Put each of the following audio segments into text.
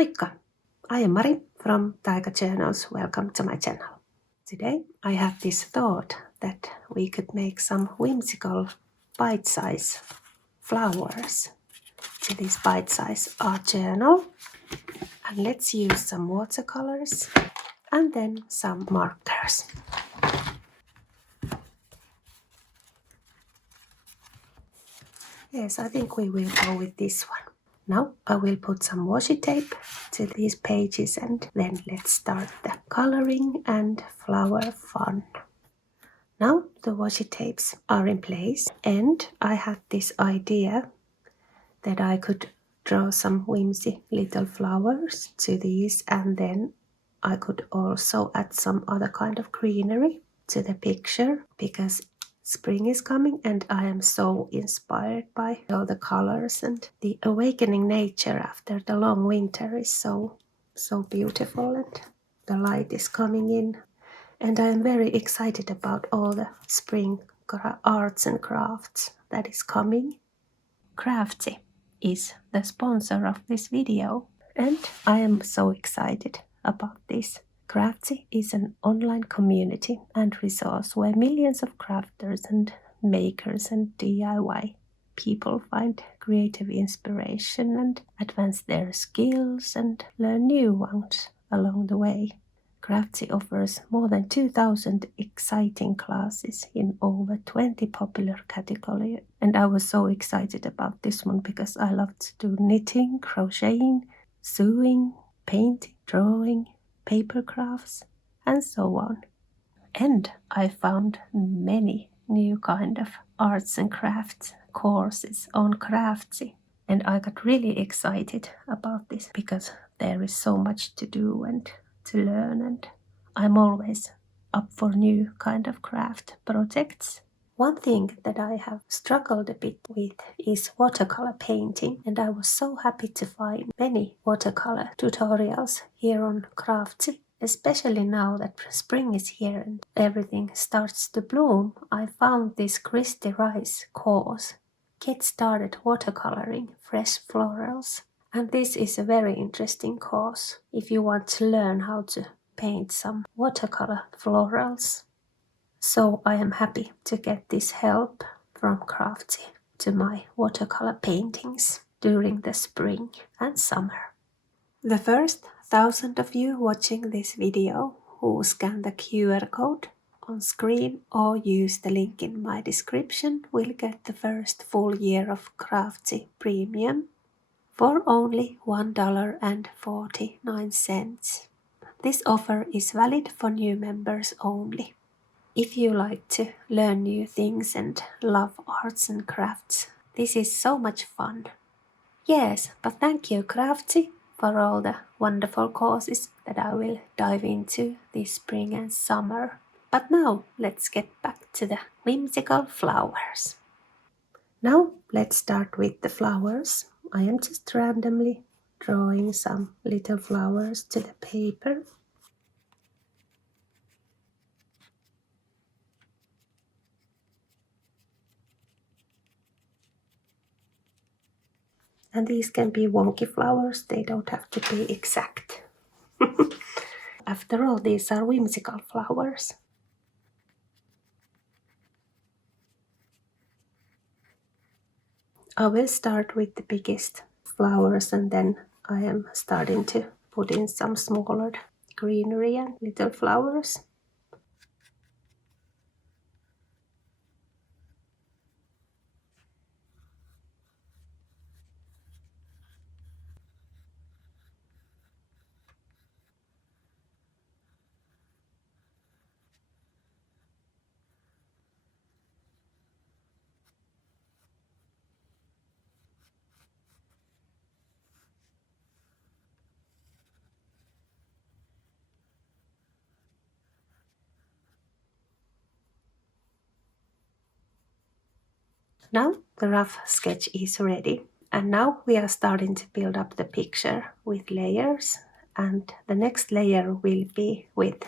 Moikka! I am Mari from Taika Journals. Welcome to my channel. Today I have this thought that we could make some whimsical bite-size flowers to this bite-size art journal. And let's use some watercolors and then some markers. Yes, I think we will go with this one. Now I will put some washi tape to these pages and then let's start the coloring and flower fun. Now the washi tapes are in place and I had this idea that I could draw some whimsy little flowers to these, and then I could also add some other kind of greenery to the picture because spring is coming and I am so inspired by all the colors, and the awakening nature after the long winter is so beautiful, and the light is coming in, and I am very excited about all the spring arts and crafts that is coming. Craftsy is the sponsor of this video and I am so excited about this. Craftsy is an online community and resource where millions of crafters and makers and DIY people find creative inspiration and advance their skills and learn new ones along the way. Craftsy offers more than 2,000 exciting classes in over 20 popular categories, and I was so excited about this one because I love to do knitting, crocheting, sewing, painting, drawing, paper crafts, and so on. And I found many new kind of arts and crafts courses on Craftsy, and I got really excited about this because there is so much to do and to learn, and I'm always up for new kind of craft projects. One thing that I have struggled a bit with is watercolor painting, and I was so happy to find many watercolor tutorials here on Craftsy. Especially now that spring is here and everything starts to bloom, I found this Christy Rice course, Get Started Watercoloring Fresh Florals. And this is a very interesting course if you want to learn how to paint some watercolor florals. So I am happy to get this help from Craftsy to my watercolor paintings during the spring and summer. The first 1,000 of you watching this video who scan the QR code on screen or use the link in my description will get the first full year of Craftsy Premium for only $1.49. This offer is valid for new members only. If you like to learn new things and love arts and crafts, this is so much fun. Yes, but thank you Craftsy for all the wonderful courses that I will dive into this spring and summer. But now let's get back to the whimsical flowers. Now let's start with the flowers. I am just randomly drawing some little flowers to the paper. And these can be wonky flowers, they don't have to be exact. After all, these are whimsical flowers. I will start with the biggest flowers and then I am starting to put in some smaller greenery and little flowers. Now the rough sketch is ready, and now we are starting to build up the picture with layers, and the next layer will be with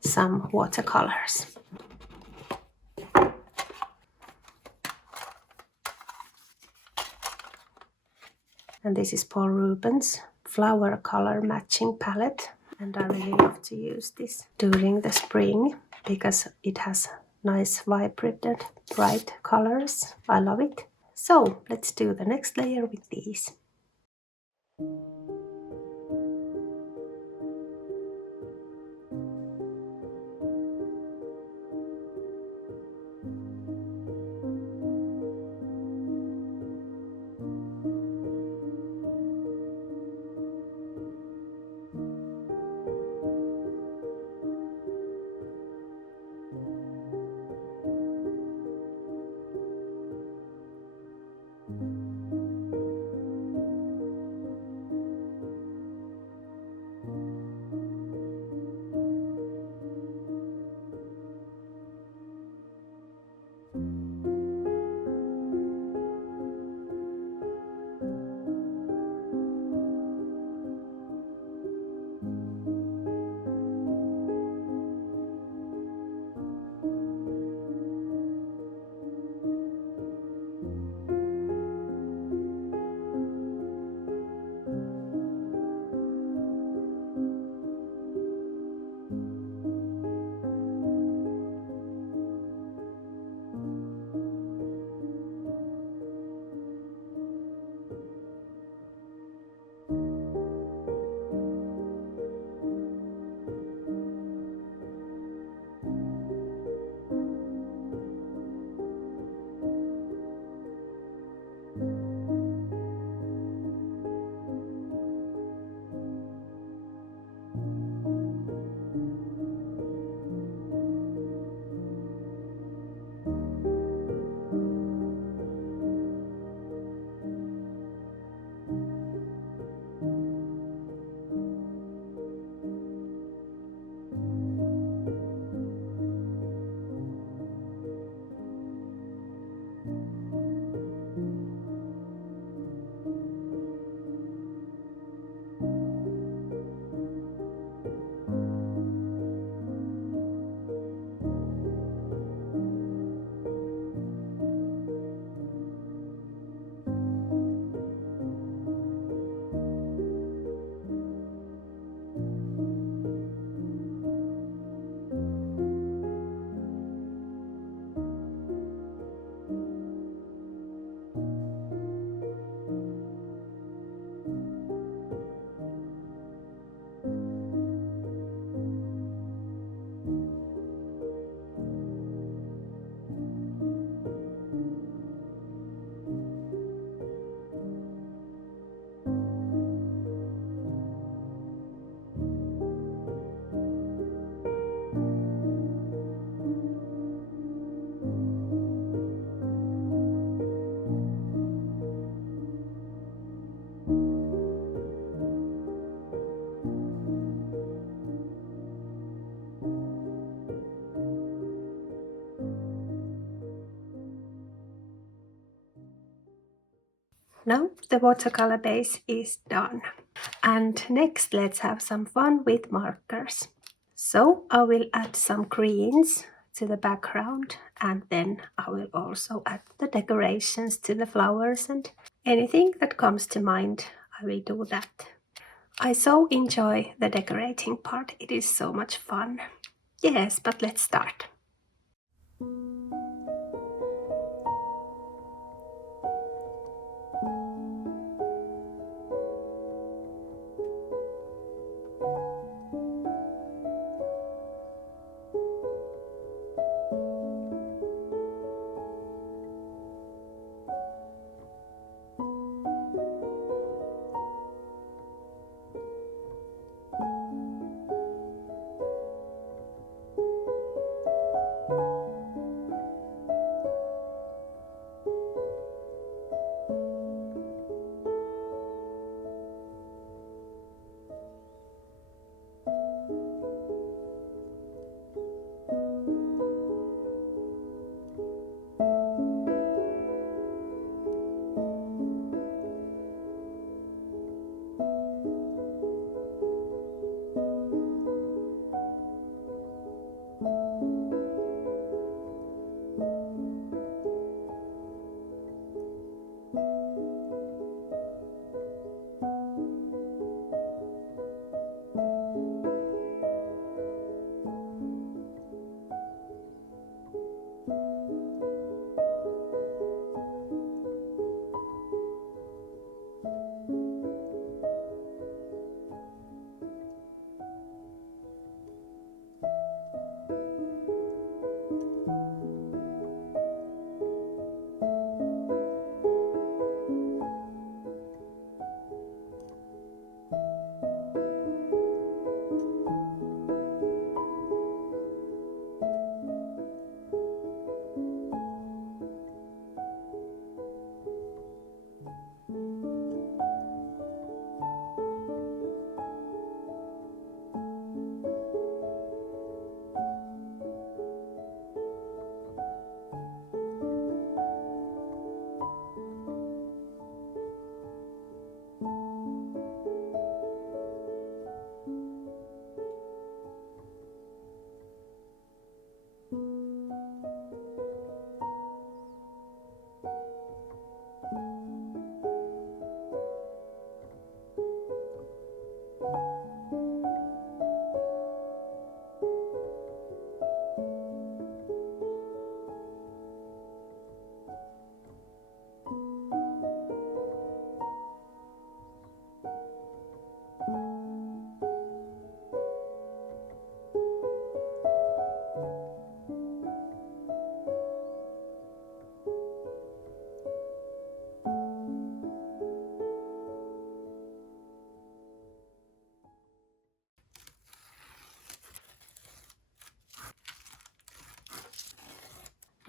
some watercolors. And this is Paul Rubens flower color matching palette, and I really love to use this during the spring because it has nice vibrant and bright colors. I love it. So let's do the next layer with these. Now the watercolor base is done. And next let's have some fun with markers. So I will add some greens to the background, and then I will also add the decorations to the flowers, and anything that comes to mind, I will do that. I so enjoy the decorating part, it is so much fun. Yes, but let's start.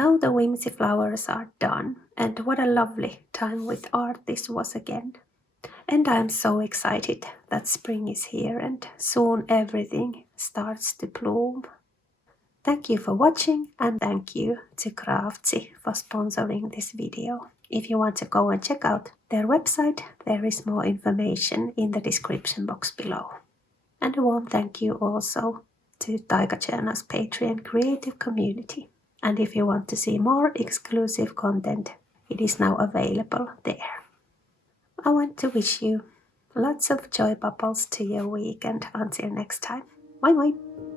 Now the whimsy flowers are done, and what a lovely time with art this was again. And I'm so excited that spring is here and soon everything starts to bloom. Thank you for watching, and thank you to Craftsy for sponsoring this video. If you want to go and check out their website, there is more information in the description box below. And a warm thank you also to Taikachana's Patreon creative community. And if you want to see more exclusive content, it is now available there. I want to wish you lots of joy bubbles to your week, and until next time, bye bye!